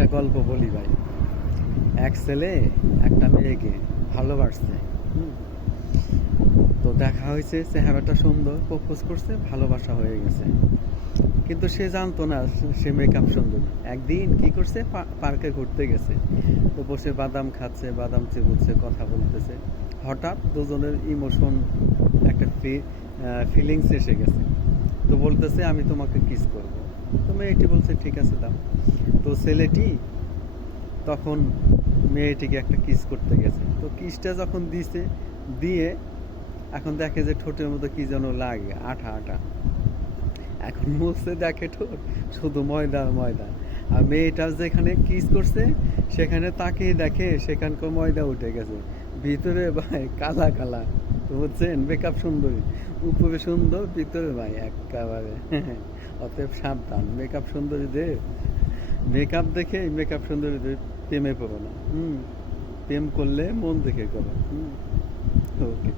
একটা গল্প বলি ভাই। এক ছেলে একটা মেয়েকে ভালোবাসছে। হুম। তো দেখা হয়েছে, চেহারাটা সুন্দর, প্রপোজ করছে, ভালোবাসা হয়ে গেছে। কিন্তু সে জানতো না সে মেকআপ সুন্দর। একদিন কি করছে, পার্কে ঘুরতে গেছে। তো বসে বাদাম খাচ্ছে, বাদাম চিবুচ্ছে, কথা বলতেছে। হঠাৎ দুজনের ইমোশন, একটা ফিলিংস এসে গেছে। তো বলতেছে আমি তোমাকে কিস করব। তো মেয়েটি বলছে ঠিক আছে দাও। তো ছেলেটি তখন মেয়েটিকে একটা কিস করতে গেছে। তো কিসটা যখন দিছে, দিয়ে এখন দেখে যে ঠোঁটের মধ্যে কি যেন লাগে, আঠা আঠা। এখন মুখে দেখে ঠোঁট শুধু ময়দা আর ময়দা। আর মেয়েটা যেখানে কিস করছে সেখানে তাকিয়ে দেখে সেখানকার ময়দা উঠে গেছে, ভিতরে ভাই কালা কালা। তো বুঝছেন, মেকআপ সুন্দরী, উপরে সুন্দর, ভিতরে ভাই একেবারে। অতএব সাবধান, মেকআপ সুন্দরীদের মেকআপ দেখে মেকআপ সুন্দরীদের প্রেমে পড়ো না। প্রেম করলে মন দেখে করো। ওকে।